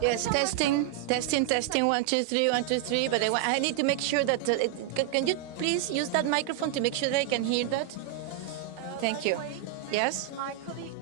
Yes, testing, 1, 2, 3, 1, 2, 3. But I need to make sure that, can you please use that microphone to make sure that I can hear that? Thank you. Yes? My colleague.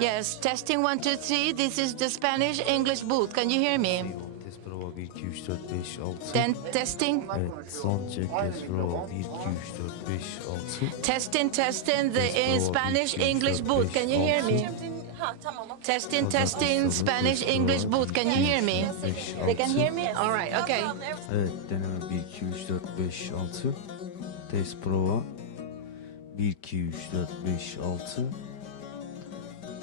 Yes, testing 1, 2, 3. This is the Spanish-English booth. Can you hear me? Test prova 1, 2, 3, 4, 5, 6. Then testing. Evet, son check test prova 1, 2, 3, 4, 5, 6. Testing the Spanish-English booth. Can you hear me? Ha, tamam. Okay. Testing Spanish-English booth. Can you hear me? 5, They can hear me? All right, okay. Evet, deneme 1, 2, 3, 4, 5, 6. Test prova 1, 2, 3, 4, 5, 6.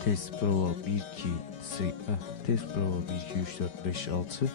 Test prova 1, 2, 3, test prova 1, 2, 3, 4, 5, 6.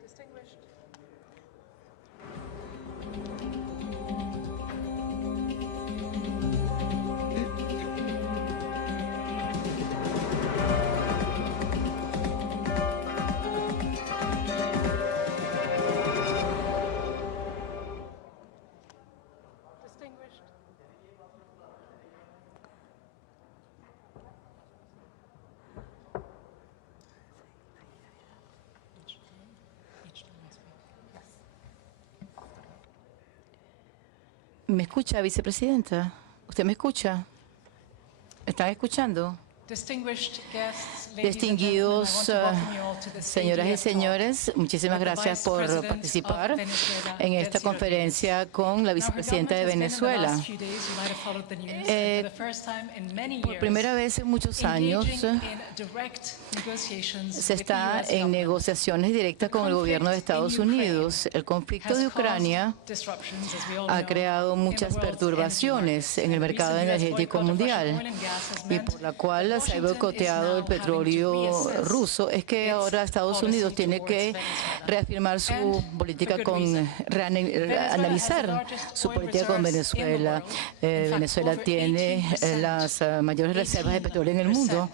Distinguished. Distinguished. ¿Me escucha, vicepresidenta? ¿Usted me escucha? ¿Están escuchando? Distinguidos señoras y señores, muchísimas gracias por participar en esta conferencia con la vicepresidenta de Venezuela. Por primera vez en muchos años se está en negociaciones directas con el gobierno de Estados Unidos. El conflicto de Ucrania ha creado muchas perturbaciones en el mercado energético mundial y por la cual se ha boicoteado el petróleo ruso. Es que ahora Estados Unidos tiene que reafirmar su política analizar su política con Venezuela. Venezuela tiene las mayores reservas de petróleo en el mundo,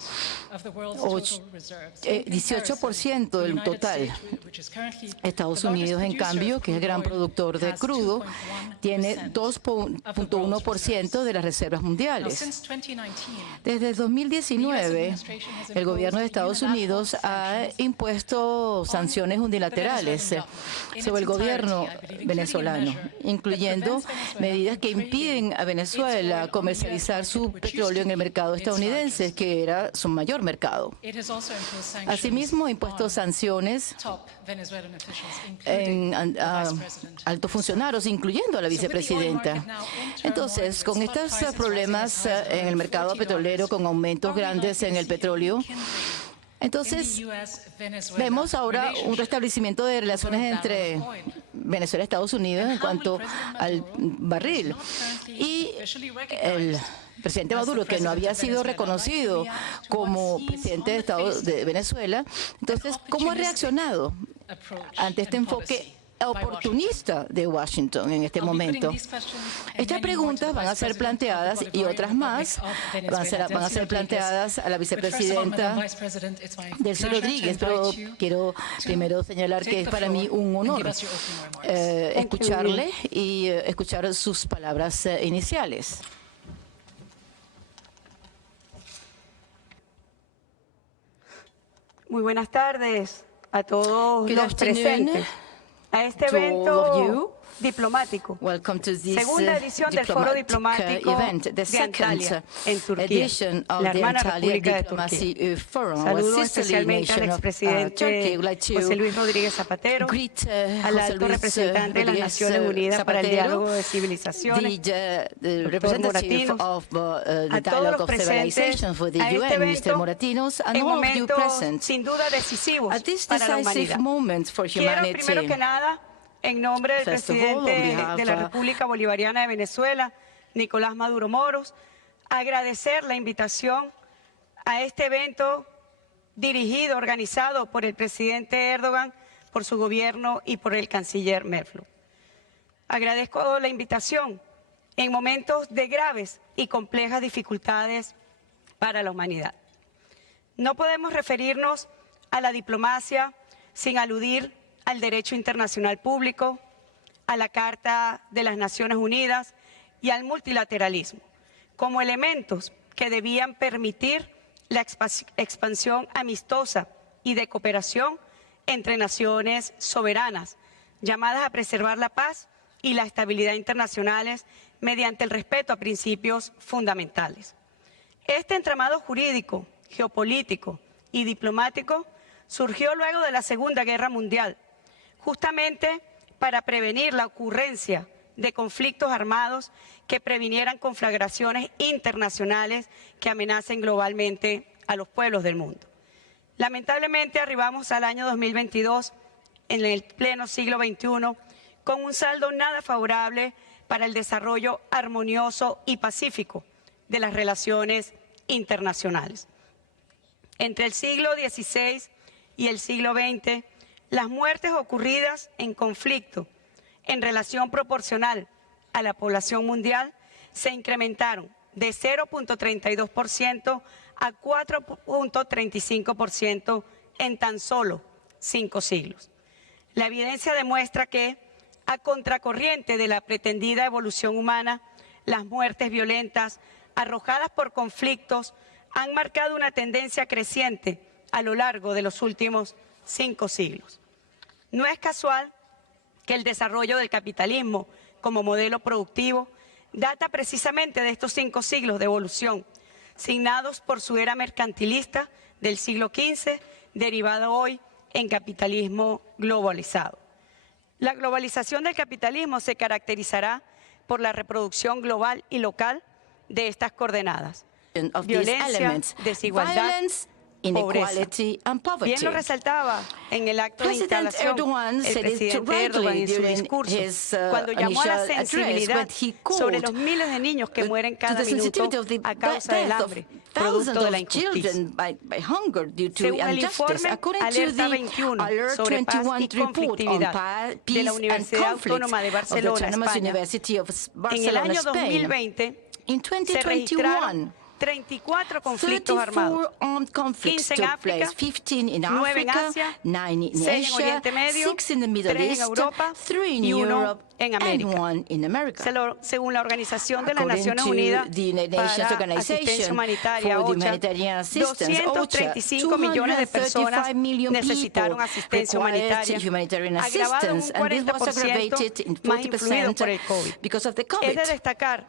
18% del total. Estados Unidos, en cambio, que es el gran productor de crudo, tiene 2.1% de las reservas mundiales. Desde 2019, el gobierno de Estados Unidos ha impuesto sanciones unilaterales sobre el gobierno venezolano, incluyendo medidas que impiden a Venezuela comercializar su petróleo en el mercado estadounidense, que era su mayor mercado. Asimismo, ha impuesto sanciones a altos funcionarios, incluyendo a la vicepresidenta. Entonces, con estos problemas en el mercado petrolero, con aumentos grandes en el petróleo, entonces vemos ahora un restablecimiento de relaciones entre Venezuela y Estados Unidos en cuanto al barril. Y el presidente Maduro, que no había sido reconocido como presidente de Venezuela, entonces, ¿cómo ha reaccionado ante este enfoque oportunista de Washington en este momento. Estas preguntas van a ser planteadas y otras más van a ser planteadas a la vicepresidenta Delcy Rodríguez, pero quiero primero señalar que es para mí un honor escucharle y escuchar sus palabras iniciales. Muy buenas tardes a todos Good los afternoon presentes a este to all of evento you. diplomático. Welcome to this Segunda edición del Foro Diplomático event, the de second Antalya, en Turquía, edition of la the hermana Antalya República de Diplomacy Turquía. Forum. Saludo Our sisterly especialmente al nation of expresidente Turkey. I would like to José Luis Rodríguez Zapatero, greet al José alto Luis representante de las Rodríguez Naciones Unidas para el Zapatero, Diálogo de Civilizaciones, the Dr. representative Moratinos, of the a todos Dialogue los of presentes Civilization for the a este UN, Mr. evento Moratinos, and en all of you momentos present. sin duda decisivos At this para la decisive humanidad. moment for Quiero humanity, primero que nada, en nombre del First of all, on presidente behalf de la República Bolivariana de Venezuela, Nicolás Maduro Moros, agradecer la invitación a este evento dirigido, organizado por el presidente Erdogan, por su gobierno y por el canciller Merlo. Agradezco la invitación en momentos de graves y complejas dificultades para la humanidad. No podemos referirnos a la diplomacia sin aludir al derecho internacional público, a la Carta de las Naciones Unidas y al multilateralismo, como elementos que debían permitir la expansión amistosa y de cooperación entre naciones soberanas, llamadas a preservar la paz y la estabilidad internacionales mediante el respeto a principios fundamentales. Este entramado jurídico, geopolítico y diplomático surgió luego de la Segunda Guerra Mundial, justamente para prevenir la ocurrencia de conflictos armados que previnieran conflagraciones internacionales que amenacen globalmente a los pueblos del mundo. Lamentablemente arribamos al año 2022, en el pleno siglo XXI, con un saldo nada favorable para el desarrollo armonioso y pacífico de las relaciones internacionales. Entre el siglo XVI y el siglo XX, las muertes ocurridas en conflicto en relación proporcional a la población mundial se incrementaron de 0.32% a 4.35% en tan solo 5 siglos. La evidencia demuestra que, a contracorriente de la pretendida evolución humana, las muertes violentas arrojadas por conflictos han marcado una tendencia creciente a lo largo de los últimos 5 siglos. No es casual que el desarrollo del capitalismo como modelo productivo data precisamente de estos 5 siglos de evolución, signados por su era mercantilista del siglo XV, derivada hoy en capitalismo globalizado. La globalización del capitalismo se caracterizará por la reproducción global y local de estas coordenadas: violencia, desigualdad, inequality and poverty. Bien lo resaltaba en el acto de President instalación Erdogan el said it presidente Erdogan rightly en su during discurso, his cuando llamó a la initial address sensibilidad when he called sobre los miles de niños que mueren to cada the sensitivity minuto of the a causa del death of hambre, thousands producto de la of injusticia. children by hunger due to Según el injustice. informe According to Alerta the 21 Alert sobre paz 21 y report on conflictividad peace de la and Universidad conflict Autónoma de of the Barcelona, Autonomous España, University of en el Barcelona, año Spain, 2020 in se 2021, registraron 34 conflictos armados, 34 armed conflicts 15 en took África, place, 15 in 9 en Africa, Asia, 9 in 6 en Asia, Oriente Medio, 6 in the Middle 3 en East, Europa 3 in y 1 Europe, en and América. 1 in America. Según la Organización de las According Naciones to Unidas the United Nations para Organization Asistencia Humanitaria, for the OCHA, Humanitarian Assistance, 235 millones de personas 235 million necesitaron people asistencia required humanitaria, humanitarian agravado en un assistance, and this was 40% aggravated in más influido por el 40% COVID. because of the Es COVID. de destacar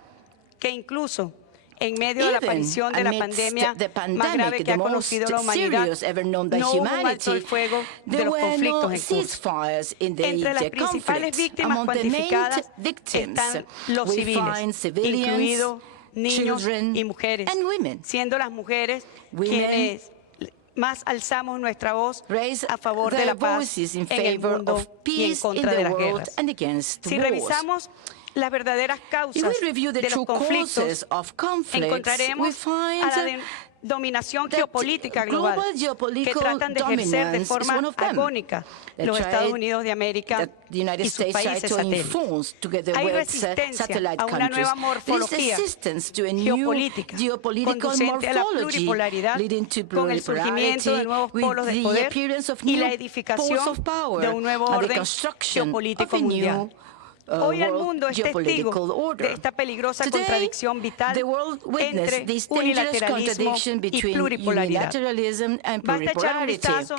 que incluso en medio de la Even aparición de la amidst pandemia the más grave pandemic, que ha the most conocido la humanidad, serious ever known by no hubo un alto el humanity, fuego de there los were no conflictos en curso. ceasefires in the Entre las principales conflicts. víctimas Among the main cuantificadas victims, están los we civiles, find civilians, incluidos niños children, y mujeres, and women. siendo las mujeres Women quienes más alzamos nuestra voz Raise a favor de their la paz voices in en el favor mundo of y en peace in contra the de las world guerras. and against Si wars. revisamos las verdaderas If causas we review the de los true conflictos, causes of conflicts, we encontraremos find a la dominación that geopolítica global global que geopolitical tratan de ejercer de dominance is forma one of them. agónica They los tried- Estados Unidos de América that the United y sus States tried países to satélites. enforce together Hay with resistencia satellite a una countries. nueva There is morfología resistance to a new geopolítica geopolitical conducente a la morphology pluripolaridad leading to con el surgimiento de plurality nuevos with polos de the poder appearance of y new la poles edificación of power de un nuevo and the orden construction geopolítico of a new mundial. Hoy el world mundo es testigo geopolitical order. de esta peligrosa Today, contradicción vital the world witnessed entre this dangerous unilateralismo contradiction y between pluripolaridad. unilateralism and Basta echar un pluripolarity. vistazo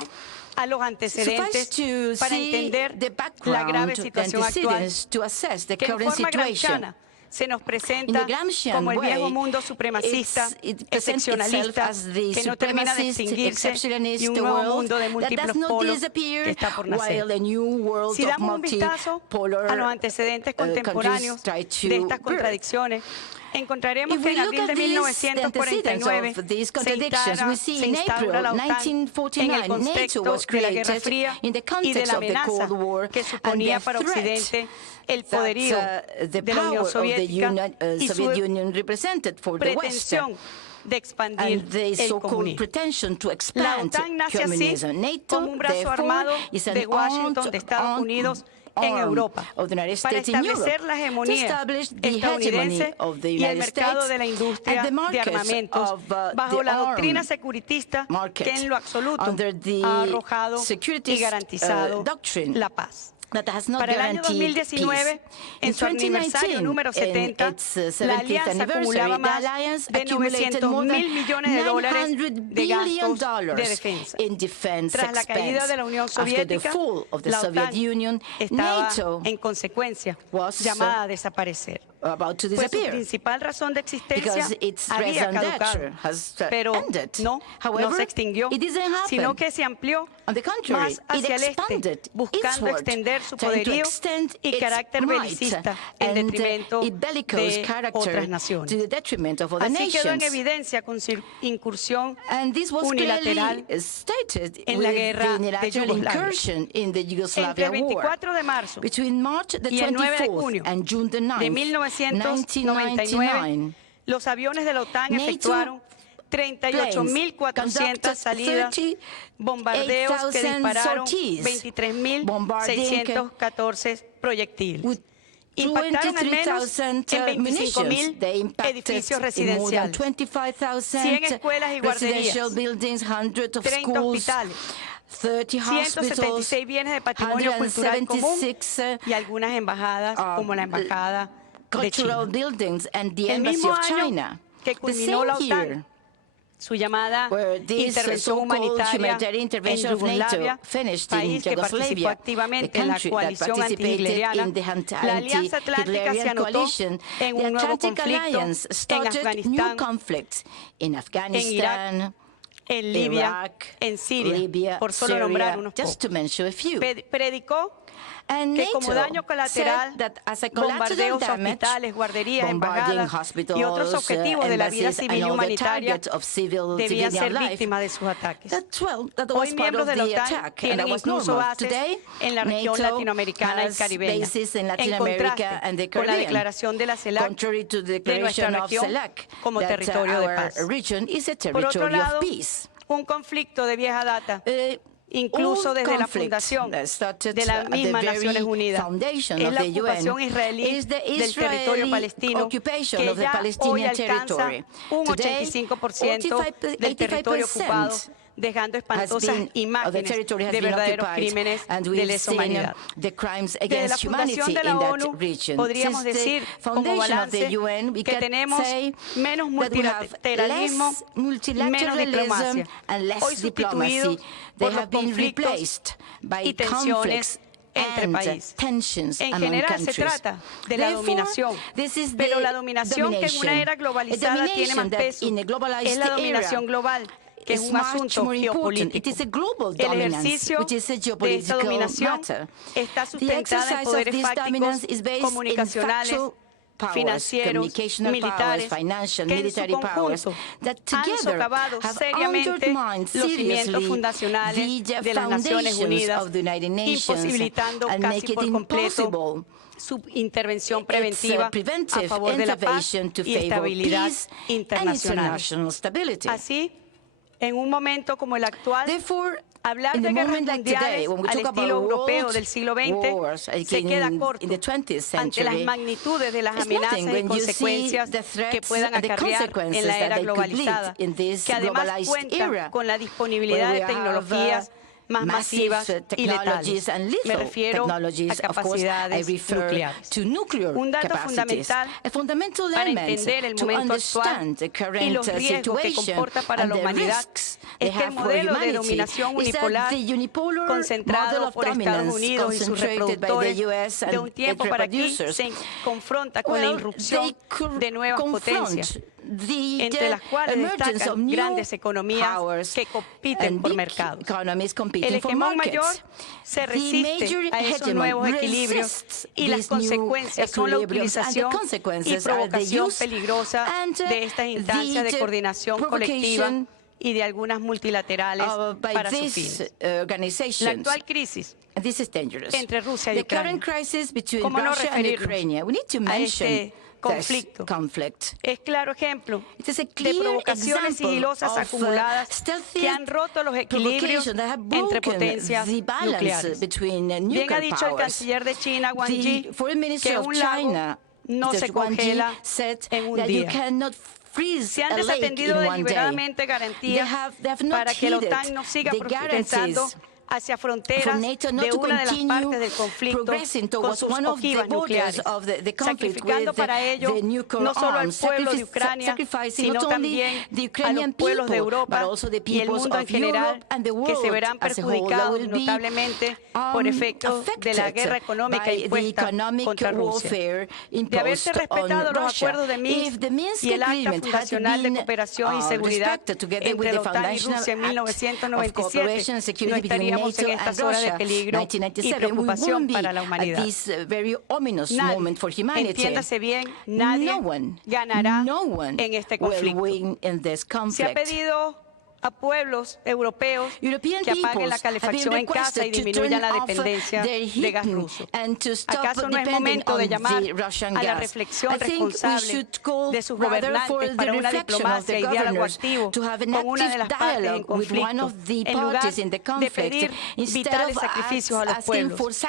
a los antecedentes Suffice to para see entender the la background grave and situación actual antecedents to assess the que en current forma situation. gramsciana se nos In presenta the Gramscian como el viejo way, mundo supremacista, it presents itself excepcionalista, as the que no termina de supremacist, extinguirse exceptionalist y un nuevo world mundo de that múltiples does not polos disappear, que está por nacer. while a new world Si of damos un vistazo multipolar a los antecedentes contemporáneos countries try de to estas birth. contradicciones, encontraremos If que we en look abril at de these antecedents 1949 of these se contradictions, we see in April instaura la OTAN en el 1949, NATO contexto was de la Guerra created Fría in the y de context la of the amenaza Cold War que and suponía the para threat Occidente el that poderío the de la power Unión of the Soviética y Soviet su Union represented for the West pretensión de expandir and the el so-called comunismo. pretension to La expand OTAN nace así communism. NATO, como un brazo therefore, armado is an de Washington, de Estados Unidos, en arm Europa, of the United para States in Europe, establecer la to hegemonía establish the hegemony estadounidense of the y el United mercado States de la industria and the de markets armamentos of bajo the la doctrina arm securitista market que en lo absoluto under the ha arrojado y securitist, garantizado doctrine la paz. that has not Para el año guaranteed 2019, peace. en In su aniversario 2019, número 70, in its la 70th alianza anniversary, acumulaba the más alliance de accumulated 900 more than mil millones de dólares $900 de billion gastos de defensa. in defense Tras la caída expense. de la Unión After the Soviética, fall of the la Soviet OTAN Union, estaba NATO en consecuencia was, llamada a desaparecer. about to Pues su disappear. principal razón de existencia Because its había raison caducado, d'être has pero ended. no However, se extinguió, it didn't happen. sino que se amplió On the contrary, más hacia el it este, expanded buscando eastward, extender su trying to poderío extend y its carácter might belicista en and detrimento its bellicose de character otras naciones. to the detriment of other Así quedó en nations. evidencia con su incursión And this was unilateral clearly stated en with la the guerra de unilateral Yugoslavia. incursion in the entre Yugoslavia el war. 24 de marzo Between March the y el 9 de 24th junio and June the 9th, de 1999, los aviones de la OTAN NATO efectuaron 38.400 salidas, bombardeos que 38,000 dispararon sorties, 23.614 proyectiles. with Impactaron al menos en 23,000 25.000 munitions. They impacted edificios in more than residenciales, 25,000 100 escuelas y guarderías, residential buildings, hundreds of 30 schools, hospitales, 30 hospitals, 176 bienes de patrimonio cultural común 176 y algunas embajadas como la Embajada de cultural China. buildings and the El Embassy mismo of año China. que The culminó la same OTAN, year su llamada where this intervención so-called humanitaria humanitarian en intervention of NATO Yugoslavia, finished in país que participó Yugoslavia, the activamente en la country that coalición participated antihitleriana, in the la Alianza Atlántica se anti-Hitlerian anotó coalition. en The un nuevo Atlantic conflicto Alliance en started new Afganistán, conflicts in en Afghanistan, Irak, en Libia, Iraq, en Siria, Libya, por solo Syria, nombrar unos just to pocos. mention a few. Predicó And que NATO como daño colateral, said that as a collateral bombardeos a damage, hospitales, guarderías, bombarding embajadas hospitals, y otros objetivos de la vida embassies, civil y and all the humanitaria targets of civilian debían ser life. víctimas de sus ataques. That was Hoy part miembros of de la the OTAN attack, and tienen that was incluso normal. bases Today, en la región NATO latinoamericana y has caribeña, bases in Latin en America contraste and the con la Caribbean, declaración de la CELAC contrary to the de nuestra declaration of región CELAC, como that territorio de our paz. region is a Por otro territory lado, of peace. un conflicto de vieja data, incluso All desde la conflict fundación that started de las at the mismas very Naciones Unidas, foundation es of la the ocupación UN, israelí is the del territorio Israeli palestino, occupation que of the ya hoy Palestinian alcanza territory. un Today, 85% del territorio 85% ocupado, dejando has espantosas been, the imágenes territory has de been verdaderos occupied, crímenes and de we've lesa seen humanidad. the crimes Desde la against humanity fundación de in la that ONU, region. podríamos Since decir, the como foundation of the balance, UN, we que can tenemos say menos that we have multilateralismo, less menos multilateralism diplomacia, and less hoy sustituido diplomacy. They por los have been conflictos replaced by y tensiones conflicts entre and países. tensions En among general se countries. trata de la Therefore, dominación, this is pero the la dominación que en una era globalizada tiene más peso es la dominación global, que es un asunto geopolítico. It is a global El dominance, ejercicio which is a de esta geopolitical dominación matter. está The sustentada en exercise of poderes this fácticos, dominance is based in comunicacionales, factual powers, financieros, communicational militares, powers, financial, que en su military powers, conjunto that han together socavado have seriamente undermined los cimientos seriously fundacionales the de las Naciones foundations Unidas, of the United Nations imposibilitando and casi make it por completo impossible su intervención its preventiva a preventive favor de la paz intervention to y favor estabilidad peace and internacional. international stability. Así, en un momento como el actual, Therefore, hablar in de the guerras moment like today, mundiales when we al talk about estilo europeo world del siglo wars, XX like se queda in corto the 20th ante las century, magnitudes de las it's amenazas nothing y when you see consecuencias the que threats puedan and the acarrear en consequences la that era they could lead globalizada, in this que además globalized cuenta era, con la disponibilidad where de we have, tecnologías más massive masivas y technologies letales. and Me lethal refiero technologies. a Of course, I capacidades refer nucleares. to nuclear Un dato capacities. fundamental A fundamental para element entender el to momento actual understand the y current los riesgos que situation comporta para and la the humanidad risks they es que el have for modelo de humanity dominación is that unipolar the unipolar model concentrado of por Estados dominance Unidos y sus concentrated by the reproductores US de and un tiempo its para aquí reproducers, se confronta con la irrupción de nuevas potencias, entre las cuales destacan grandes economías que compiten por mercados. El hegemón mayor se resiste a esos nuevos equilibrios y las consecuencias son la utilización y provocación peligrosa de estas instancias de coordinación colectiva y de algunas multilaterales para sus fines. La actual crisis entre Rusia y Ucrania, ¿cómo no referirnos a este conflicto? Es claro ejemplo de provocaciones sigilosas acumuladas que han roto los equilibrios entre potencias nucleares. Bien ha dicho el canciller de China, Wang Yi, que un lago no se congela en un día. Se han desatendido deliberadamente garantías para que la OTAN no siga progresando hacia fronteras de una de las partes del conflicto con sus ojivas nucleares, sacrificando para ello no solo al pueblo de Ucrania, sino también a los pueblos de Europa y el mundo en general, que se verán perjudicados notablemente por efectos de la guerra económica impuesta contra Rusia. De haberse respetado los acuerdos de Minsk y el Acta Fundacional de Cooperación y Seguridad entre la OTAN y Rusia en 1997, no estaríamos en estas horas de peligro y preocupación para la humanidad. Nadie, entiéndase bien, nadie ganará en este conflicto. Se ha pedido a pueblos europeos que apaguen la calefacción en casa y disminuyan la dependencia de gas ruso. ¿Acaso no es momento de llamar a la reflexión responsable de sus gobernantes para una diplomacia y diálogo activo con una de las partes en conflicto, en lugar de pedir vitales sacrificios a los pueblos?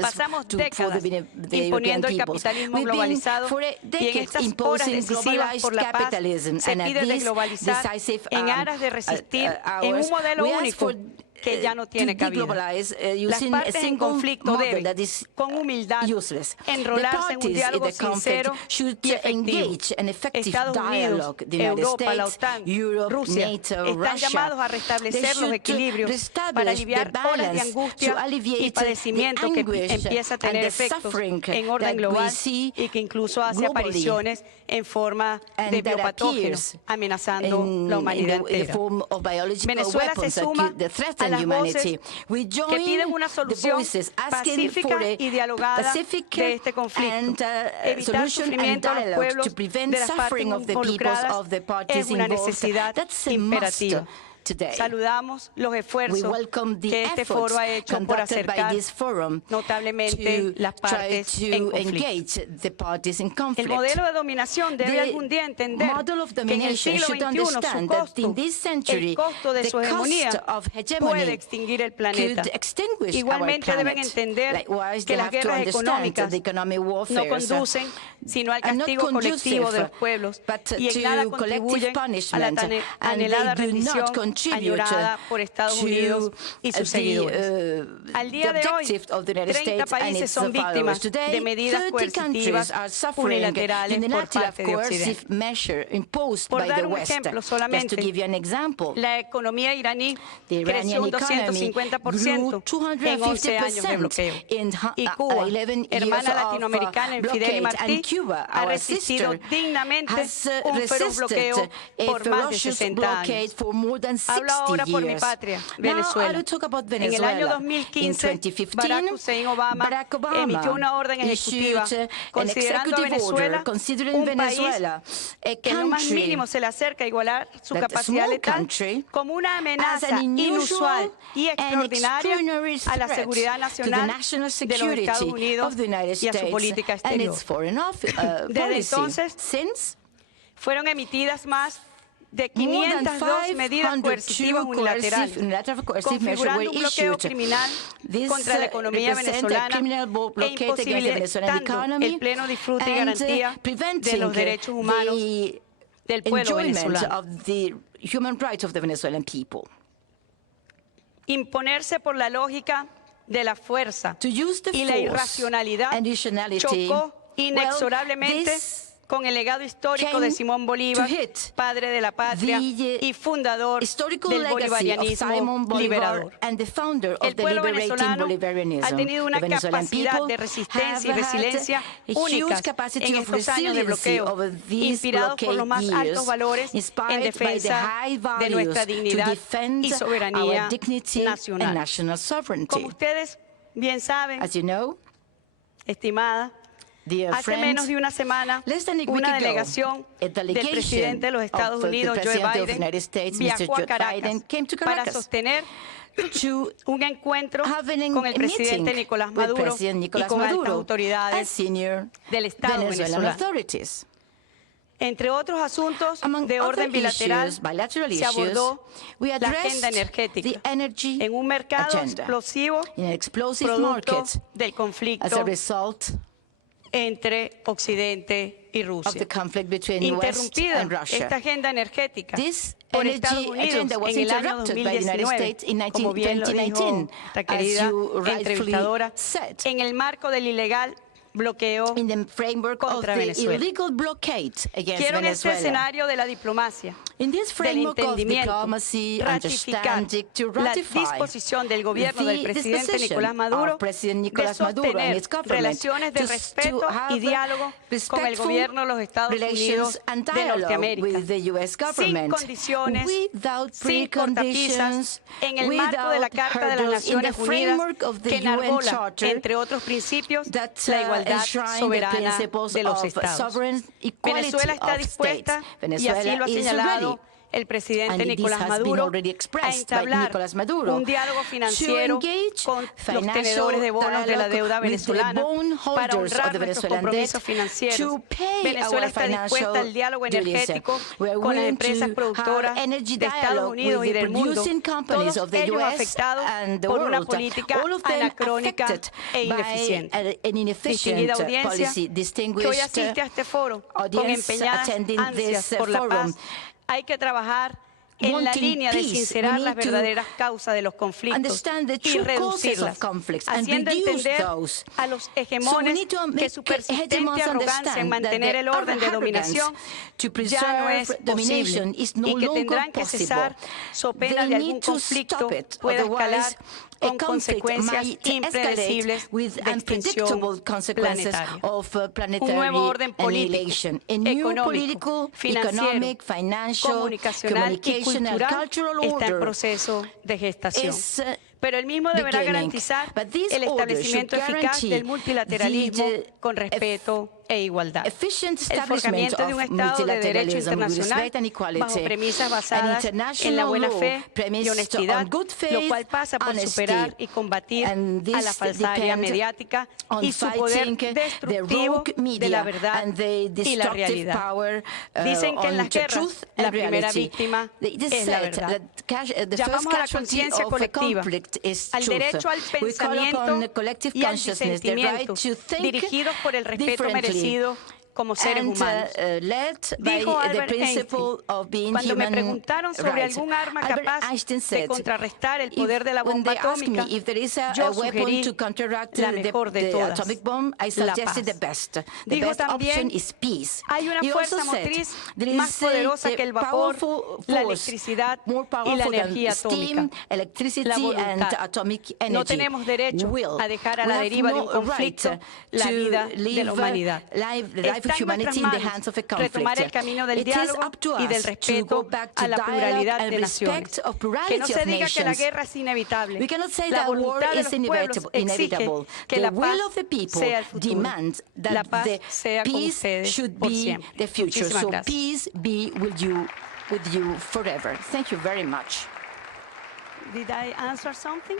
Pasamos décadas imponiendo el capitalismo globalizado y en estas horas decisivas por la paz se pide desglobalizar en aras de resistir en un modelo único que ya no tiene cabida. Las partes en conflicto deben, con humildad, enrolarse en un diálogo sincero y efectivo. Estados Unidos, Europa, la OTAN, Rusia están llamados a restablecer los equilibrios para aliviar olas de angustia y padecimiento que empieza a tener efectos en orden global y que incluso hace apariciones en forma de biopatógenos amenazando la humanidad entera. Venezuela se suma a las voces que piden una solución pacífica y dialogada de este conflicto. Evitar sufrimiento a los pueblos de las partes involucradas es una necesidad imperativa. Saludamos los esfuerzos que este foro ha hecho por acercar notablemente las partes en conflicto. El modelo de dominación debe algún día entender que en el siglo XXI el costo de su hegemonía puede extinguir el planeta. Igualmente deben entender que las guerras económicas no conducen sino al castigo colectivo de los pueblos y en nada contribuyen a la tan anhelada rendición añorada por Estados Unidos y sus seguidores. Al día de hoy, 30 países son víctimas de medidas coercitivas unilaterales por parte de Occidente. Por dar un ejemplo solamente, la economía iraní creció un 250% en 11 años de bloqueo. Y Cuba, hermana latinoamericana en Fidel y Martí, ha resistido dignamente un feroz bloqueo por más de 60 años. Hablo ahora por mi years. patria, Now I Venezuela. will talk about En el año Venezuela. In 2015, 2015, Barack Hussein Obama emitió una orden ejecutiva issued an considerando a executive order Venezuela considering un país Venezuela a que en lo más country mínimo se le acerca a igualar su that a capacidad small letal country como una as amenaza an unusual inusual y and extraordinaria extraordinary a la threat seguridad to the nacional national de los security Estados Unidos of the United y a su States política and exterior. its foreign Desde policy. entonces, Since fueron emitidas más de more than 502 medidas 502 coercitivas unilaterales, unilateral coercive measures were configurando un bloqueo issued. criminal This contra la economía represents a venezolana criminal e blockade against the Venezuelan imposibilitando economy el pleno disfrute y and garantía de preventing los derechos humanos the del pueblo enjoyment venezolano. of the human rights of the Venezuelan people. Imponerse por la lógica de la fuerza To use the y la force irracionalidad and irrationality, chocó inexorablemente well, this con el legado histórico came de Simón Bolívar, to hit padre de la patria the y fundador historical del legacy of bolivarianismo Simon Bolivar liberador. and the founder of El the pueblo liberating venezolano Bolivarianism. ha tenido una The Venezuelan capacidad people de resistencia y have had resiliencia a huge únicas capacity en of estos años de resiliency bloqueo, over these inspirados por los más blockade altos years, valores en inspired by the defensa high de nuestra values to dignidad defend y soberanía our dignity and nacional. national sovereignty. Como ustedes bien saben, As you know, estimada, dear hace friends, menos de una semana, less than a week una ago, delegación a del delegation presidente de los Estados of the Unidos, Joe President of the Biden, United States, viajó Mr. a Joe Caracas Biden, came to para Caracas sostener to un encuentro having con el a presidente meeting Nicolás with Maduro President y Nicolás con altas Maduro and autoridades senior del Estado Venezuelan venezolano. authorities. Entre otros asuntos Among de orden other bilateral, bilateral se abordó we la addressed agenda energética the energy en un mercado agenda explosivo in an explosive producto market del as a conflicto result entre Occidente y of Rusia. the conflict between West Interrumpida and Russia. esta agenda energética This por Estados energy Unidos agenda was en el año interrupted by the United 2019, States in como bien lo dijo 2019, nuestra as querida you rightfully entrevistadora, said, en el marco del ilegal bloqueo in the framework of contra the Venezuela. illegal blockade against Quiero en este Venezuela. escenario de la diplomacia, In this del framework of entendimiento, diplomacy, ratificar understanding, to la ratify disposición del gobierno del the presidente disposition Nicolás Maduro of President de Nicolás Maduro and sostener its government relaciones de to respeto have y diálogo con el respectful gobierno de los Estados Unidos relations and de dialogue Norteamérica, with the U.S. sin government, condiciones, without sin cortapisas, preconditions, en el marco de la without Carta de las hurdles, in the Naciones Unidas framework of the que UN enarbola, Charter entre otros principios, that la igualdad enshrine the soberana principles de los of Estados. sovereign equality Venezuela está of dispuesta, states. y Venezuela así lo ha is señalado ready, el presidente and this Nicolás has been Maduro, already a expressed by entablar Nicolás Maduro, un diálogo financiero to engage con los financial tenedores de bonos de la dialogue deuda with the venezolana bondholders para of the honrar nuestros Venezuelan compromisos debt, financieros. to pay Venezuela our está dispuesta financial al diálogo duties. energético We are con las willing empresas to productoras have energy de Estados dialogue Unidos with y the del mundo, producing companies todos of the ellos US afectados and the por una world, política all of them anacrónica affected e by ineficiente. an inefficient Distinguida audiencia policy. que hoy Distinguished asiste a este foro con audience empeñadas attending ansias this por la forum, paz, hay que trabajar en la wanting línea de peace. sincerar We las need to verdaderas causas de los conflictos understand the y true causes reducirlas, of conflicts and haciendo reduce entender those. a los So we hegemones need to que make su persistente hegemons arrogancia en understand mantener that el orden de the dominación to ya no es preserve domination posible is no y que longer tendrán que possible. cesar so pena They de need algún to conflicto stop it, pueda escalar otherwise a con conflict consecuencias might impredecibles escalate with de extinción unpredictable consequences planetaria. of Un planetary nuevo orden político, annihilation. A new económico, political, financiero, economic, financial, comunicacional y communication and cultural cultural está en order proceso de gestación. is Pero el mismo deberá beginning. garantizar But this el order establecimiento should eficaz guarantee del multilateralismo the con respeto e igualdad. efficient El establishment forjamiento de un of Estado de derecho multilateralism with internacional respect and equality, bajo premisas an basadas en la international buena law fe y premised honestidad, on good faith, lo cual pasa por honesty, superar y combatir and a this la falsaria depend mediática on y su poder fighting the destructivo rogue media de la verdad and the y la destructive realidad. power Dicen que en on las the guerras truth la and primera reality. víctima It is es la said verdad. that the Llamamos first a la casualty conciencia of a colectiva, conflict is al truth. derecho al We call pensamiento upon the collective y al consciousness, the right disentimiento, to think dirigidos por el respeto differently merecido como seres and humanos. led by Dijo the Albert principle Einstein, of being cuando me human preguntaron sobre rights. algún arma Albert capaz Einstein de said, contrarrestar el poder de la when bomba they asked me atómica, if there is a yo weapon sugerí to counteract la mejor de the todas, atomic bomb, I la suggested the paz. best. The Dijo best option también, is peace. hay una He fuerza also said, motriz there más is a poderosa que el vapor, powerful la force, electricidad more y powerful la than energía steam, atómica. electricity, La and voluntad. atomic energy. No tenemos derecho Will. a dejar a We la have deriva de un no conflicto right la to vida de live la humanidad. the life life of Está en nuestras humanity in the manos hands of a retomar el conflict. camino del It is diálogo up to y del us to go respeto back a to la dialogue pluralidad and de naciones. respect of Que no plurality se of diga que la nations. guerra es inevitable. We cannot say La that war voluntad de is los pueblos exige inevitable. que The la paz will of the people sea el futuro. demands La that paz the sea con peace ustedes should por be siempre. the future. Muchísimas So gracias. peace be with you forever. Thank you very much. Did I answer something?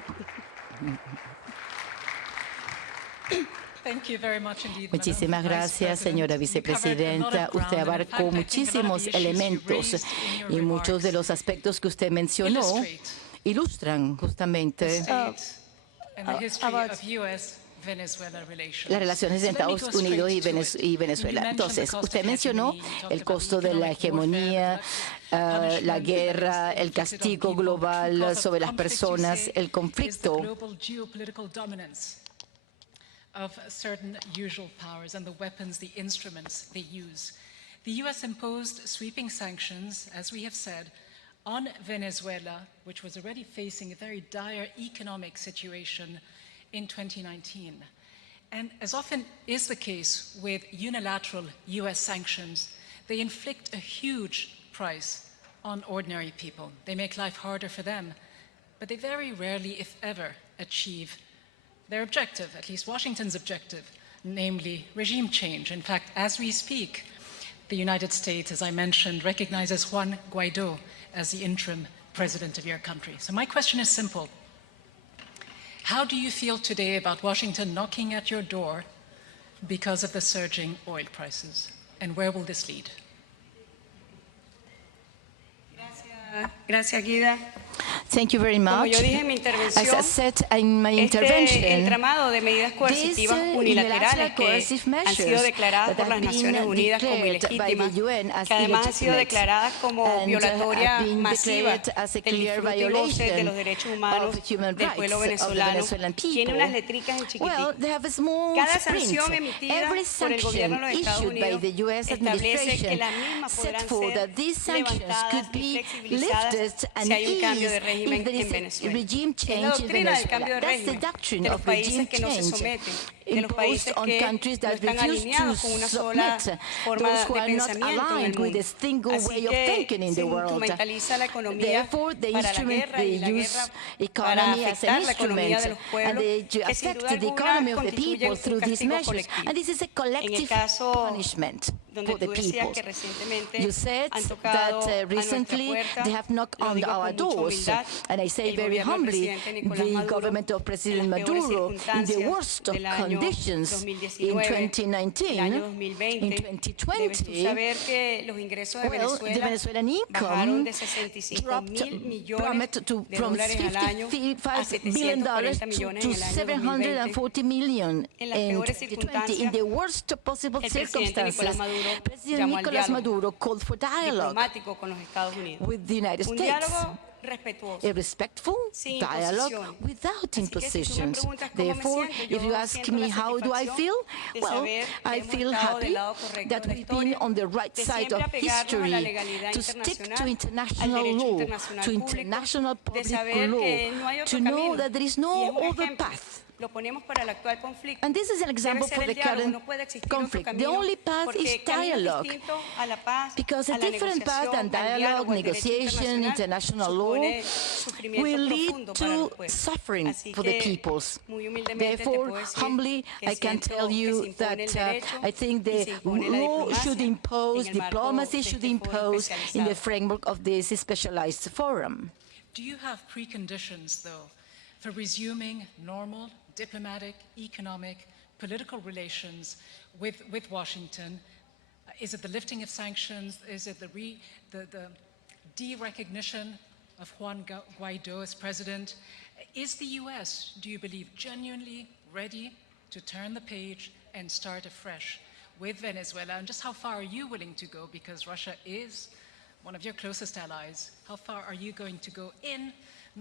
Muchísimas gracias, señora vicepresidenta. Usted abarcó muchísimos elementos y muchos de los aspectos que usted mencionó ilustran justamente las relaciones entre Estados Unidos y Venezuela. Entonces, usted mencionó el costo de la hegemonía, la guerra, el castigo global sobre las personas, el conflicto of certain usual powers and the weapons, the instruments they use. The U.S. imposed sweeping sanctions, as we have said, on Venezuela, which was already facing a very dire economic situation in 2019. And as often is the case with unilateral U.S. sanctions, they inflict a huge price on ordinary people. They make life harder for them, but they very rarely, if ever, achieve their objective, at least Washington's objective, namely regime change. In fact, as we speak, the United States, as I mentioned, recognizes Juan Guaido as the interim president of your country. So my question is simple. How do you feel today about Washington knocking at your door because of the surging oil prices? And where will this lead? Gracias, Guida. Thank you very much. Como yo dije en mi As I intervención, said in my este intervention, entramado de medidas coercitivas unilaterales que han sido declaradas por las Naciones Unidas como ilegítimas, que además han sido declaradas como violatoria masiva del disfrute y goce de los derechos humanos del pueblo venezolano, tiene unas letricas en chiquitito. Cada sanción emitida por el gobierno de los Estados Unidos establece que las mismas podrán ser levantadas y flexibilizadas si hay un cambio de régimen en Venezuela. Es la doctrina del cambio de régimen de los países que no se someten, de los países que no están alineados con una sola forma de pensamiento en el mundo. Así que se instrumentaliza la economía para la guerra y la guerra para afectar la economía de los pueblos, que sin duda alguna constituyen un castigo colectivo. En el caso donde tú decías que recientemente han tocado a nuestra puerta, lo digo con mucha humildad, el gobierno del presidente Nicolás Maduro, en las peores circunstancias del año 2019, el año 2020, debes tú saber que los ingresos de Venezuela bajaron de 65.000 millones de dólares al año a 740 millones en el año 2020. En las peores circunstancias, el presidente Nicolás Maduro llamó al diálogo diplomático con los Estados Unidos. Un diálogo respetuoso, a respectful sin dialogue imposiciones. without Así que si tú me impositions. preguntas cómo me Therefore, siento, if you yo ask siento me la how do I satisfacción feel, de well, saber que I hemos feel estado del happy lado correcto that de la we've been historia, on the right de side siempre of apegarnos a la history, legalidad to stick to internacional, al international derecho law, internacional to público, international de public saber law, que no hay otro to know camino. that there is Y no es un other ejemplo. path. Lo ponemos para el actual conflicto. And this is an example Debe ser for the el diálogo, current no puede existir otro conflict. The camino, only path porque is caminos dialogue. distintos a la paz, Because a a la different path than negociación, al dialogue, diálogo, al derecho negotiation, international law supone sufrimiento will lead profundo para to los pueblos. suffering Así for the que, peoples. muy humildemente te Therefore, puedo decir humbly, que I can siento tell que se you impone that el derecho I think y the se impone la law diplomacia should impose, en el marco diplomacy de should este foro impose in the especializado. framework of this specialized forum. Do you have preconditions, though, for resuming normal diplomatic, economic, political relations with Washington? Is it the lifting of sanctions? Is it the de-recognition of Juan Guaido as president? Is the U.S., do you believe, genuinely ready to turn the page and start afresh with Venezuela? And just how far are you willing to go? Because Russia is one of your closest allies. How far are you going to go in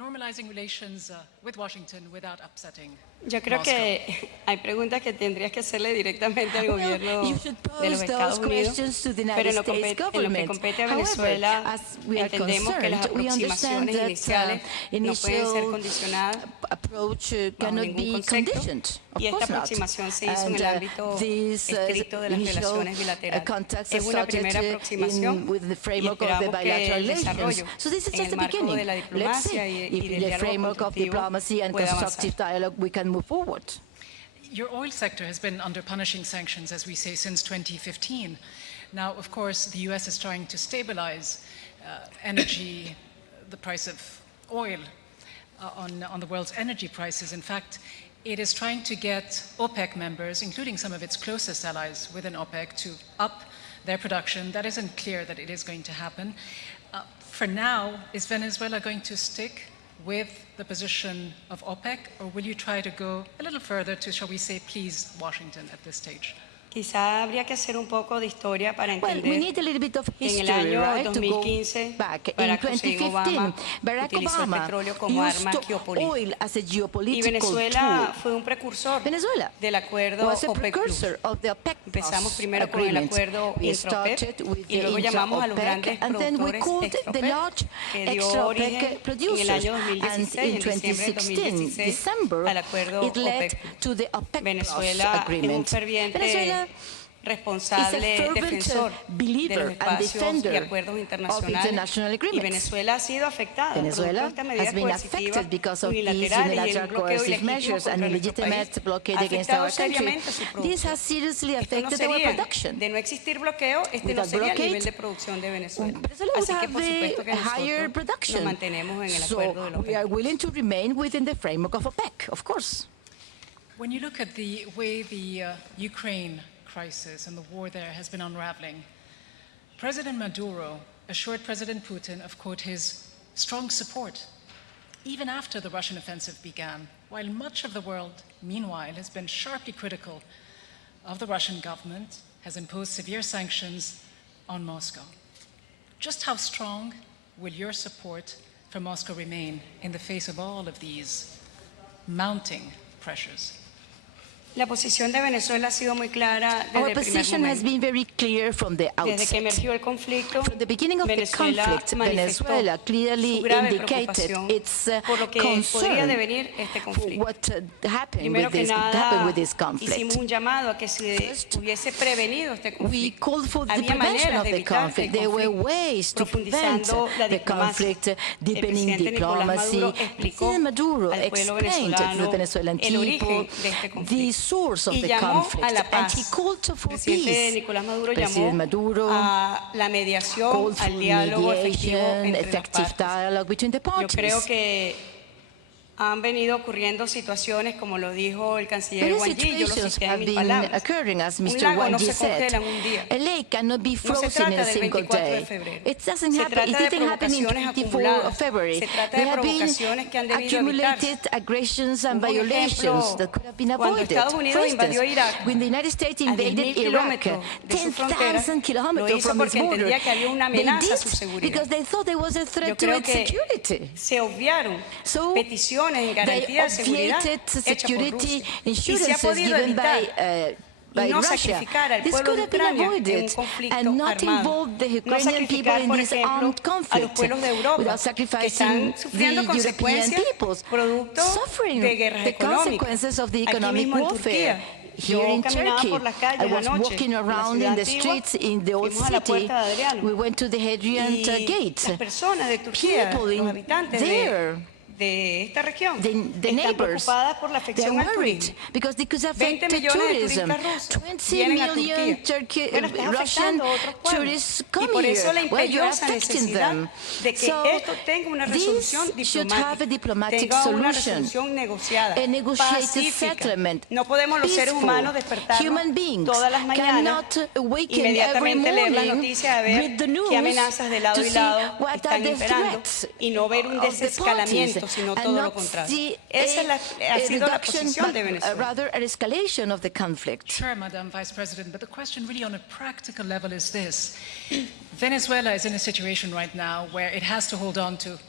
normalizing relations with Washington without upsetting Yo creo Moscow. que hay preguntas que tendrías que hacerle directamente al gobierno You should de los pose Estados those Unidos, questions to the pero United en lo States que government. compete a However, Venezuela, as we are entendemos que las concerned, we understand aproximaciones that iniciales no pueden ser initial condicionadas approach bajo cannot ningún be concepto, conditioned. Of y esta course not. aproximación se hizo en And el ámbito this estricto de las initial relaciones bilaterales. contacts Es una started primera aproximación with the y framework of the esperamos que bilateral el relations. desarrollo So this is en just el the marco beginning. de la Let's diplomacia see y if in del the diálogo framework of constructivo diplomacy and pueda constructive avanzar. dialogue we can move forward. Your oil sector has been under punishing sanctions, as we say, since 2015. Now, of course, the US is trying to stabilize energy, the price of oil on the world's energy prices. In fact, it is trying to get OPEC members, including some of its closest allies within OPEC, to up their production. That isn't clear that it is going to happen. For now, is Venezuela going to stick with the position of OPEC, or will you try to go a little further to, shall we say, please Washington at this stage? Quizá habría que hacer un poco de historia para Well, we entender need a little bit of en el history, año right? To go 2015, back. In Barack Hussein 2015, Obama Barack utilizó el Obama petróleo como used arma geopolítica. oil as a Y geopolitical Venezuela tool. fue un precursor Venezuela del acuerdo was a OPEC Plus. precursor of the OPEC Empezamos Plus primero con el agreement. acuerdo We intra-OPEC started with y the luego llamamos a los grandes intra-OPEC, and then we productores called the extra-OPEC, large que dio extra-OPEC origen en el producers. año And 2016, in en diciembre del 2016, 2016, December, al acuerdo it led OPEC Plus. to the OPEC Plus Venezuela es un agreement. ferviente Venezuela responsable is a fervent defensor de believer los and espacios y defender acuerdos of internacionales international y agreements. Venezuela ha sido afectada Venezuela producto de estas medidas has been coercitivas affected because of these unilaterales y unilateral el bloqueo coercive ilegítimo measures and contra nuestro illegitimate país. blockade Ha against afectado our country. seriamente su This producción. has seriously Esto no affected our sería, production. de no existir bloqueo, este no Without sería el blockade, nivel de producción de Venezuela. Venezuela would Así que have por supuesto que a higher nosotros production. nos mantenemos en el So acuerdo de la we are OPEC. willing to remain within the framework of OPEC, of course. When you look at the way the Ukraine crisis and the war there has been unraveling, President Maduro assured President Putin of, quote, his strong support, even after the Russian offensive began, while much of the world, meanwhile, has been sharply critical of the Russian government, has imposed severe sanctions on Moscow. Just how strong will your support for Moscow remain in the face of all of these mounting pressures? La posición de Venezuela ha sido muy clara desde Our el primer position has momento. been very clear from the Desde que outset. emergió el conflicto, From the beginning of the Venezuela conflict, manifestó Venezuela clearly su grave indicated preocupación its por lo que podría concern devenir este for conflicto. what happened Primero with que this, happened nada, with this hicimos conflict. un llamado a que se hubiese prevenido este We conflicto. called for the Había prevention maneras of de the evitar que conflict. el There were conflicto, ways to prevent profundizando la the diplomacia. conflict, El deepening presidente Nicolás diplomacy. Maduro explicó President Maduro al pueblo explained to the venezolano Venezuelan el origen people de este the conflicto source of y the llamó conflict, a la and he paz. called El for presidente peace. Nicolás Maduro President llamó Maduro a la mediación, called for al diálogo efectivo mediation, entre las effective partes. dialogue between the Yo creo parties. que han venido ocurriendo situaciones, como lo dijo el canciller Many Wang Yi, yo lo situations cité en have mis been palabras. occurring, as Un Mr. lago Wang no Yi se said. congela en un día. A lake cannot be No se frozen in trata a del single 24 de day. febrero. It doesn't Se happen. trata It de didn't happen in provocaciones 24 of acumuladas. February. Se trata de There have been provocaciones que han debido accumulated evitarse. aggressions and Hubo un violations ejemplo that could have been cuando avoided. Estados Unidos For instance, invadió Irak, when the United States a 10.000 invaded Iraq, kilómetros de su frontera, 10,000 lo kilometers hizo from its porque border, entendía que había una they amenaza a su did seguridad. because they thought there was a Yo threat to creo its que security. se obviaron So peticiones en they garantía de seguridad obviated hechas por security Rusia. Y se ha insurances podido given evitar by y no Russia. sacrificar al This pueblo could de have been Ucrania en avoided un conflicto and not armado. involve the No Ukrainian people sacrificar, in por this ejemplo, armed a los conflict pueblos de Europa without que sacrificing están the sufriendo European consecuencias peoples, producto suffering de guerras the económicas. consequences of the Aquí economic mismo en warfare. Turquía, Here yo in caminaba Turkey, por las I calles was anoche walking en la around ciudad in the antigua, streets in the old fuimos a la city. Puerta de Adriano. We went to the Hadrian Y Gate. las personas de Turquía, People los in habitantes there, de esta región, the están neighbors, preocupadas por la they're afección al worried turismo. because they could 20 affect millones de tourism. turistas rusos 20 vienen a million Turquía. Bueno, está Russian afectando a otros pueblos. tourists Y come por eso la here. Well, you're imperiosa affecting necesidad them. de que So esto tenga una resolución this should have a diplomatic tenga una solution, resolución negociada, a negotiated pacífica. settlement, No podemos los seres peaceful. humanos despertarnos Human beings todas las mañanas, cannot awaken every inmediatamente leer la morning, noticia a ver read the news qué amenazas de lado to y see lado what están are the imperando threats y no ver un of the desescalamiento, parties, sino and todo lo not contrario. see Esa ha sido la reduction, posición de but Venezuela. rather an escalation of the conflict. Sure, Madam Vice President, but the question really on a practical level is this. Venezuela is in a situation right now where it has to hold on to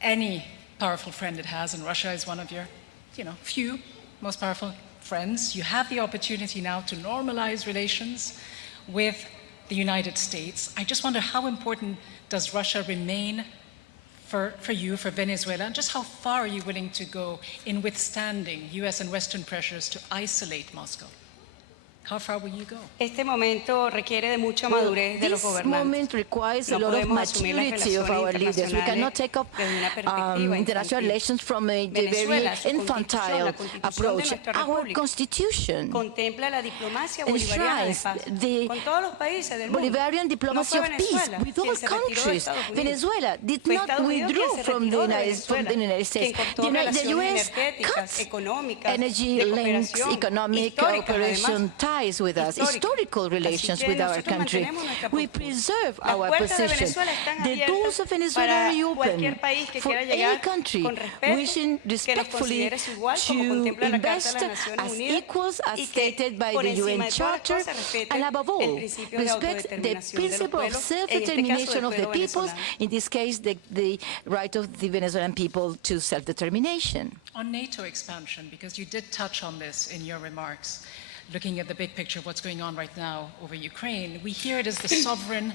any powerful friend it has, and Russia is one of your, few most powerful friends. You have the opportunity now to normalize relations with the United States. I just wonder, how important does Russia remain for you, for Venezuela, and just how far are you willing to go in withstanding US and Western pressures to isolate Moscow? How far will you go? Este momento requiere de mucha madurez de los This gobernantes. moment requires a No lot of podemos asumir las maturity of our relaciones leaders. We cannot take up desde una perspectiva international infantil. relations from a very Venezuela, su infantile la constitución de approach. nuestra Our república constitution contempla la diplomacia bolivariana de enshrines paz the con todos los países del mundo. Bolivarian diplomacy No of fue peace Venezuela with quien all se retiró de countries. Estados Unidos. Venezuela did Fue not Estados Unidos withdraw quien se from the retiró de United Venezuela, States. quien cortó The relaciones US energéticas, cut económicas, energy de links, cooperación economic históricas, cooperation además, ties with us, históricas. historical relations Así que with our nosotros country. mantenemos nuestra We postura. preserve Las our puertas de position. Venezuela están The doors abiertas of Venezuela para are open cualquier país que for quiera any llegar country con respeto, wishing que nos respectfully considere su igual, to como contempla la Carta invest de las Naciones as Unidas, equals as y que stated by por the encima UN de todas las Charter, cosas respete and above el all, principio de respect the autodeterminación de los principle of pueblos, en este caso self-determination del of the pueblo peoples, venezolano. in this case, the right of the Venezuelan people to self-determination. On NATO expansion, because you did touch on this in your remarks, looking at the big picture of what's going on right now over Ukraine, we hear it as the sovereign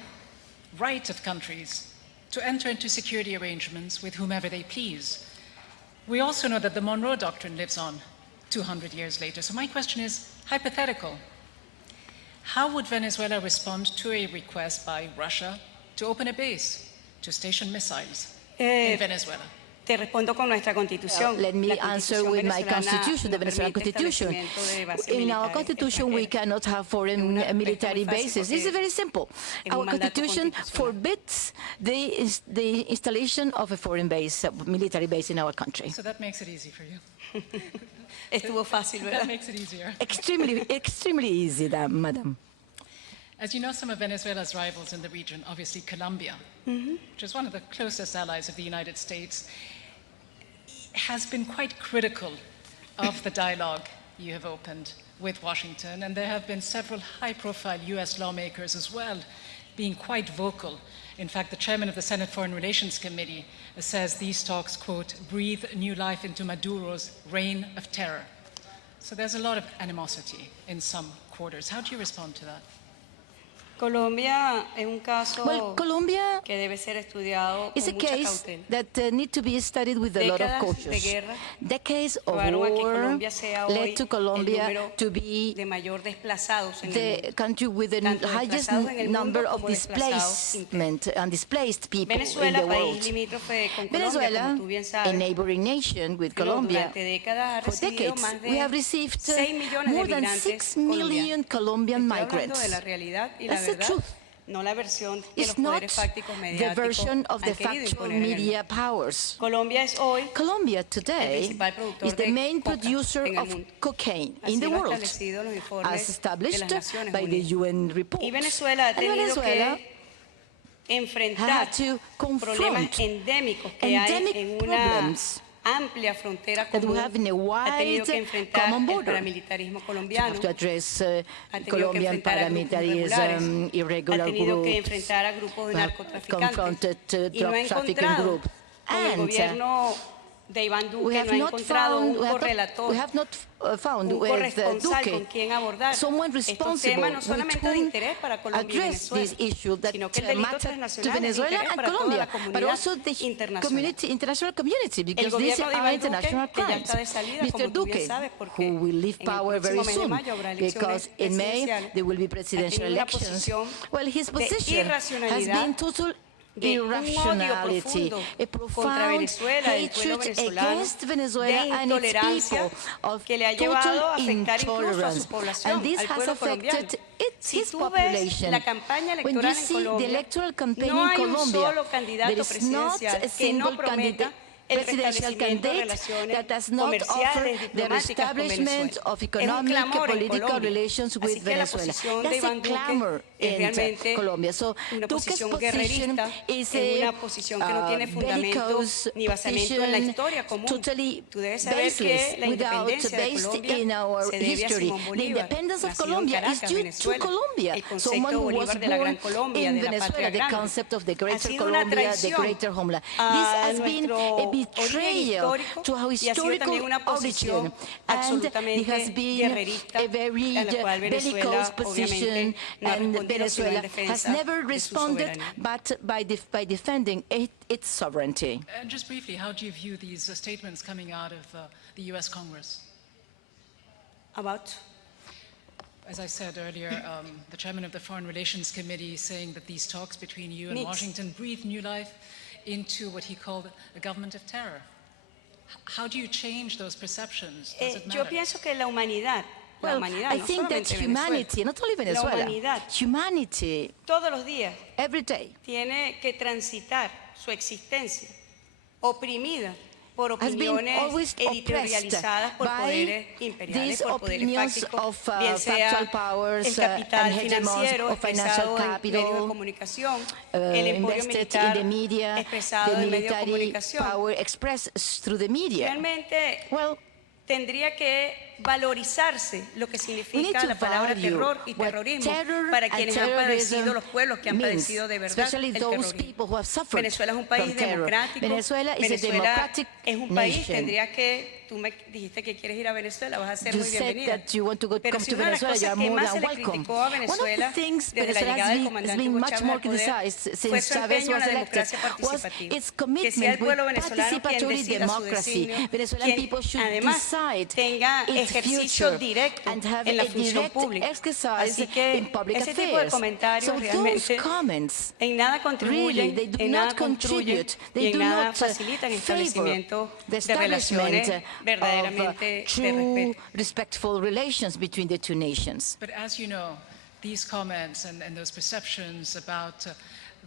right of countries to enter into security arrangements with whomever they please. We also know that the Monroe Doctrine lives on 200 years later. So my question is hypothetical. How would Venezuela respond to a request by Russia to open a base, to station missiles in Venezuela? Te respondo con nuestra constitución. Let me La answer constitución with my venezolana constitution, the nos Venezuelan permite constitution. establecimiento de bases In our militares constitution, we extranjeras. cannot have foreign military muy fácil bases. This is porque very simple. es un Our mandato constitution constitucional. forbids the installation of a foreign base, a military base in our country. So that makes it easy for you. Estuvo fácil, That ¿verdad? makes it easier. Extremely easy, madam. As you know, some of Venezuela's rivals in the region, obviously Colombia, which is one of the closest allies of the United States, has been quite critical of the dialogue you have opened with Washington. And there have been several high-profile US lawmakers as well being quite vocal. In fact, the chairman of the Senate Foreign Relations Committee says these talks, quote, breathe new life into Maduro's reign of terror. So there's a lot of animosity in some quarters. How do you respond to that? Colombia es un caso Well, Colombia que debe ser estudiado is a con mucha case cautela. that need to be studied with a lot of Décadas de cautious. guerra Decades of llevaron a que war Colombia sea hoy led to el Colombia número to be de mayor desplazados en el the mundo. country with the Tanto highest desplazados en el mundo number of como desplazados displacement and displaced people in Venezuela, the país world. limítrofe con Colombia, Venezuela, como tú bien a sabes, neighboring nation with pero Colombia, durante décadas ha for recibido decades, más de we have received 6 millones more de than migrantes 6 million Colombian Estoy hablando migrants. de la realidad y la That's the verdad, truth. no la versión que los It's not poderes fácticos the mediáticos version of the han querido factual imponer en el media mundo. powers. Colombia es hoy Colombia today principal productor is the de main coca producer en el of mundo. cocaine Así in the lo ha world, establecido los informes as established de las Naciones by the Unidas. UN report. Y Venezuela ha And tenido Venezuela que enfrentar had to problemas confront endémicos que hay endemic en una problems amplia frontera that we común. have in a Ha tenido wide que enfrentar common el border. paramilitarismo To colombiano. have to address Ha tenido que Colombian enfrentar a grupos irregulares, paramilitarism, irregular ha tenido que groups, enfrentar a grupos de have narcotraficantes confronted y no ha drug trafficking encontrado groups. con el And gobierno de Iván we Duque, have no ha not encontrado found, un correlator, we have not found un with corresponsal con Duque quien abordar someone estos responsible temas no with solamente de whom interés para Colombia y address Venezuela, this issue that sino que el delito matter to transnacional es de Venezuela interés and para toda Colombia, la but comunidad also the internacional. international community, El because these gobierno de are Iván international Duque, que ya crimes. está de salida, Mr. como tú bien Duque, sabes, porque who will leave en el power very próximo mes de soon, mayo habrá because elecciones in May presidenciales, there will be ha presidential tenido una elections. posición Well, his de position has irracionalidad, been total de un odio irrationality, profundo a contra profound Venezuela, del pueblo hatred venezolano, against Venezuela de and its intolerancia people, of que le ha llevado a total afectar incluso a su intolerance. población, And this al has pueblo colombiano. affected Si his tú ves population. la campaña When you electoral en see the Colombia, electoral campaign no in hay un Colombia, solo there candidato is not presidencial a que single no prometa el presidential restablecimiento de candidate relaciones that does not offer comerciales, the diplomáticas con establishment Venezuela. of Es un economic clamor en political Colombia. relations Así with que la Venezuela. posición de That's a Iván Duque clamor es in realmente Colombia. So una Duque's posición position guerrerista, is es a una posición que no tiene fundamento bellicose ni basamento en la position, historia común. totally Tú debes saber que baseless, la without independencia de based Colombia in our se debe a history. Simón The Bolívar, independence of nacido en Colombia is Caracas, due to Venezuela. Colombia. El concepto Someone who Bolívar was de la Gran born Colombia, in de la Venezuela, patria the grande. concept of the Ha Greater sido una Colombia, the traición Greater Homeland. This a has been nuestro a betrayal to our historical origin, and it has been a very bellicose position, and Venezuela has never responded but by defending its sovereignty. And just briefly, how do you view these statements coming out of the U.S. Congress? About? As I said earlier, the chairman of the Foreign Relations Committee saying that these talks between you and Washington breathe new life into what he called a government of terror. How do you change those perceptions? Does it matter? Yo pienso que la humanidad, Well, I think that humanity, not only Venezuela, humanity, todos los días, every day, tiene que transitar su existencia oprimida por has been opiniones always oppressed editorializadas por by poderes imperiales, these por poderes opinions fácticos, of bien sea factual powers el capital and hegemons financiero of financial expresado en medios de capital, comunicación, el emporio invested in militar the media, expresado the en medios de military comunicación. power expressed through the media. Realmente Well, tendría que valorizarse lo que we need significa to la palabra value terror y what terrorismo terror para and quienes han padecido, terrorism los pueblos que han means, padecido de verdad especially el those terrorismo. people who have suffered Venezuela es un país from terror. democrático. Venezuela is a democratic es un país, nation. tendría que, tú me dijiste que quieres ir a Venezuela, vas a ser You muy said bienvenida. that you want to Pero come si to una de las Venezuela, you cosas are que more más se than le welcome. criticó a One of Venezuela the things desde la Venezuela llegada del has comandante been Hugo much Chávez more al poder criticized fue since su Chávez empeño en was la elected democracia was participativa. its Que sea el commitment with pueblo venezolano quien participatory decida su democracy. designio, Venezuelan quien people should además decide tenga its ejercicio future directo and have en la a función direct pública. exercise Así que in public ese tipo de affairs. comentarios So those realmente comments en nada really, contribuyen, they do en not nada construyen contribute, y they en do nada not facilitan el favor establecimiento the de relaciones establishment verdaderamente of de true, respeto. respectful relations between the two nations. But as you know, these comments and those perceptions about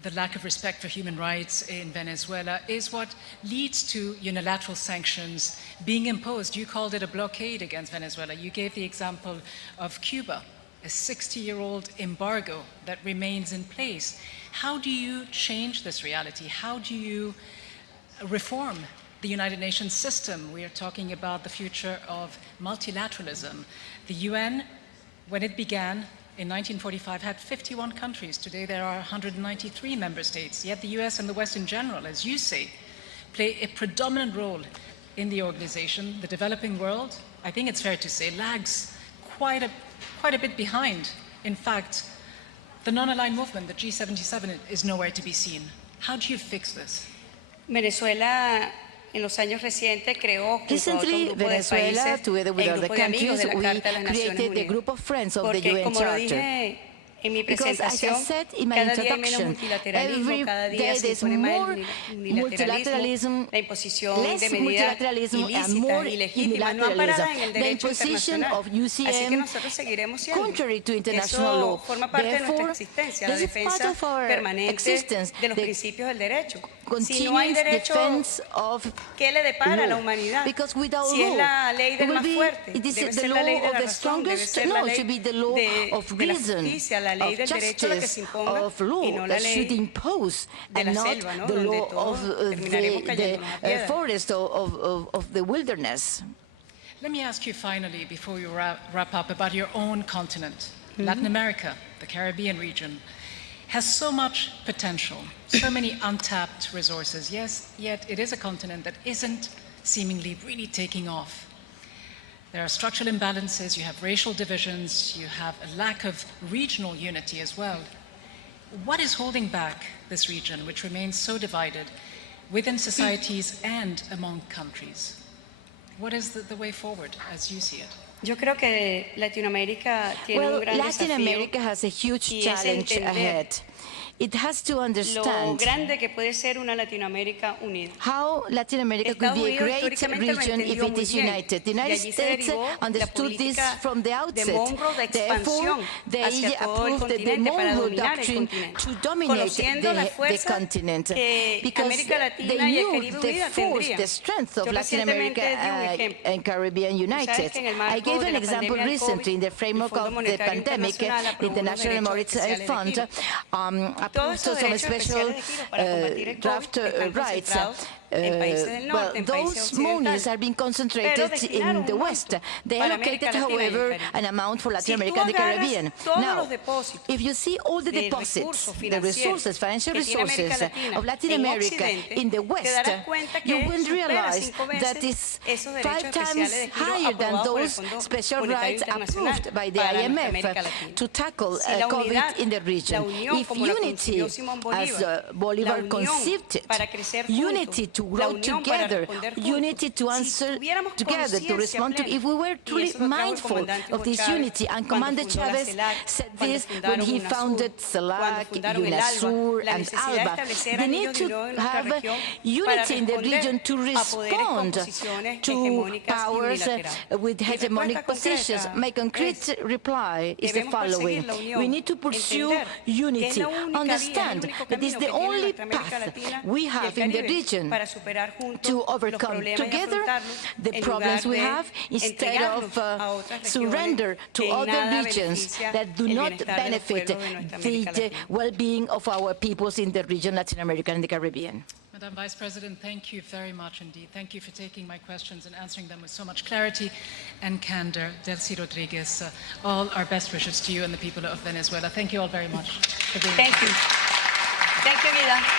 the lack of respect for human rights in Venezuela is what leads to unilateral sanctions being imposed. You called it a blockade against Venezuela. You gave the example of Cuba, a 60-year-old embargo that remains in place. How do you change this reality? How do you reform the United Nations system? We are talking about the future of multilateralism. The UN, when it began in 1945, had 51 countries. Today there are 193 member states, yet the US and the West in general, as you say, play a predominant role in the organization. The developing world, I think it's fair to say, lags quite a bit behind. In fact, the non-aligned movement, the G77, is nowhere to be seen. How do you fix this? Venezuela en los años recientes creó junto a otro Recently, grupo de Venezuela, países together with el other grupo de amigos countries, de la we Carta de las Naciones created the Unidas. group of friends of the Porque, UN como lo Charter. dije en mi Because, as I presentación, said in my cada día hay menos introduction, multilateralismo, every cada día day se there's impone más more el multilateralism, la imposición less de medidas multilateralism and ilícitas, more ilegítimas, no amparadas en el unilateralism. The derecho imposition internacional. of Así que UCM, nosotros seguiremos siendo. contrary to international Eso law. forma parte de nuestra Therefore, existencia, la this is part defensa of our permanente existence, de los the principios del derecho. Si continuous no hay derecho, defense of ¿qué le depara a la law. humanidad? Because without Si es law, la ley it del will más be, fuerte, it is debe the ser law la ley de of la the razón, debe strongest. ser No, la it ley should be the law of de la reason, justicia, la ley of del derecho la que justice, se imponga of y law no la that should ley impose, de la and not selva, ¿no? the Donde law todos of terminaremos cayéndonos a the piedra. forest of the wilderness. Let me ask you finally, before we wrap up, about your own continent. Latin America, the Caribbean region, has so much potential, so many untapped resources. Yes, yet it is a continent that isn't seemingly really taking off. There are structural imbalances, you have racial divisions, you have a lack of regional unity as well. What is holding back this region, which remains so divided within societies and among countries? What is the way forward as you see it? Yo creo que Latinoamérica tiene un Well, gran Latin desafío America has a huge y es challenge entender ahead. It has to lo understand grande que puede ser una Latinoamérica unida. how Latin America could Estados be a Unidos great históricamente lo region if entendió it muy is bien, united. The y United allí se States derivó la understood this política from the de outset. Monroe de Therefore, expansión they hacia todo el approved the continente para Monroe dominar el Doctrine continente, to dominate conociendo la the fuerza continent que because América Latina they y el knew Caribe the unida force, tendrían. the strength of Yo Latin recientemente America di un ejemplo. and Caribbean United. que en el I marco gave de an la example pandemia del recently in the COVID, framework el Fondo of the Monetario pandemic. Internacional The aprobó unos International derechos Monetary especiales de Fund giro. approved Todos some estos derechos special especiales de giro para combatir el draft COVID están rights concentrados en países del well, norte, en países those monies occidentales. are being Pero concentrated destinaron in the un West. monto They para allocated, América Latina y el however, Caribe. an amount for Latin Si tú America and the agarras Caribbean. todos Now, los depósitos if you see all the de deposits, recursos the financieros resources, financial que tiene América resources Latina of Latin en America Occidente, in the te West, darás cuenta que you will supera realize 5 that veces is esos 5 derechos especiales times de giro higher than aprobados por el those Fondo special Monetario rights Internacional approved by the para IMF América Latina. to tackle Si la COVID unidad, in the la region. unión, If como la unity, concibió Simón as Bolívar, Bolivar la conceived unión it, para crecer juntos, unity to la grow unión para together, responder juntos. unity to Si answer tuviéramos together, to conciencia respond to, plena, if we were y truly eso lo trajo el mindful comandante of this Hugo Chávez unity, and cuando Commander fundó la Chavez CELAC, said cuando this when fundaron he UNASUR, founded cuando CELAC, fundaron el UNASUR, ALBA, la and necesidad de ALBA. establecer They anillos need de to unión en nuestra have región unity para in the responder region to a poderes con respond posiciones to hegemónicas y powers unilaterales. with Mi hegemonic respuesta positions. concreta My concrete es, reply is the debemos following. perseguir la unión, We need to pursue entender que es unity. la única vía, el Understand único that is camino the que tiene only nuestra América path Latina we y el have in the Caribe region para superar juntos to los overcome problemas y together afrontarlos the en problems lugar we de have instead entregarnos of a otras regiones surrender to que en other nada regions beneficia that do el not bienestar de los benefit pueblos de nuestra América the Latina. well-being of our peoples in the region, Latin America and the Caribbean. Madam Vice President, thank you very much indeed. Thank you for taking my questions and answering them with so much clarity and candor. Delcy Rodriguez, all our best wishes to you and the people of Venezuela. Thank you all very much for being here. Thank you. Thank you, Vida.